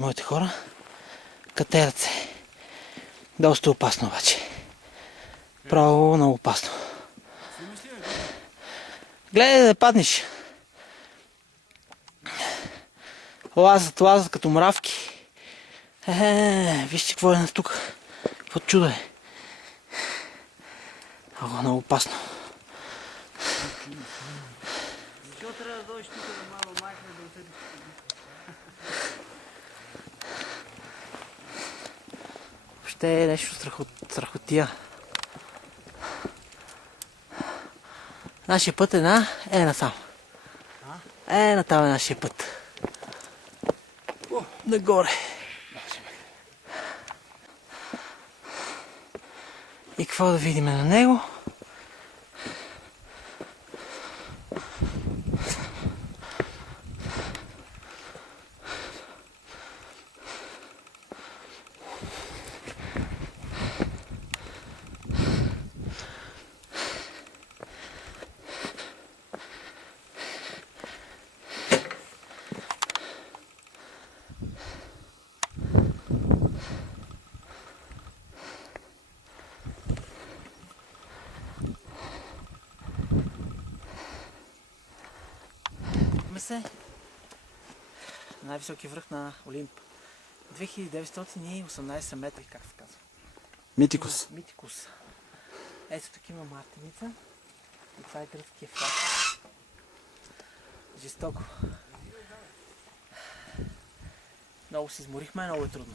Моите хора катерят се. Доста опасно обаче. Право много опасно. Гледай да паднеш. Лазат като мравки. Вижте какво е тук. Какво чудо е. Много опасно. Защо трябва да дойдеш тук да мало махне да отидеш? Въобще е нещо страхотия. Нашия път е насам. Натам е нашия път. Нагоре. И какво да видим на него? Се най-високи връх на Олимп. 2918 метра, как се казва? Митикус. Митикус. Ето тук има Мартеница. И това е гръцкия флаг. Жестоко. Много се изморихме, много е трудно.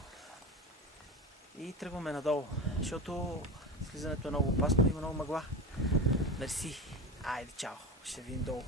И тръгваме надолу, защото слизането е много опасно и има много мъгла. Мерси. Айде, чао. Ще видим долу.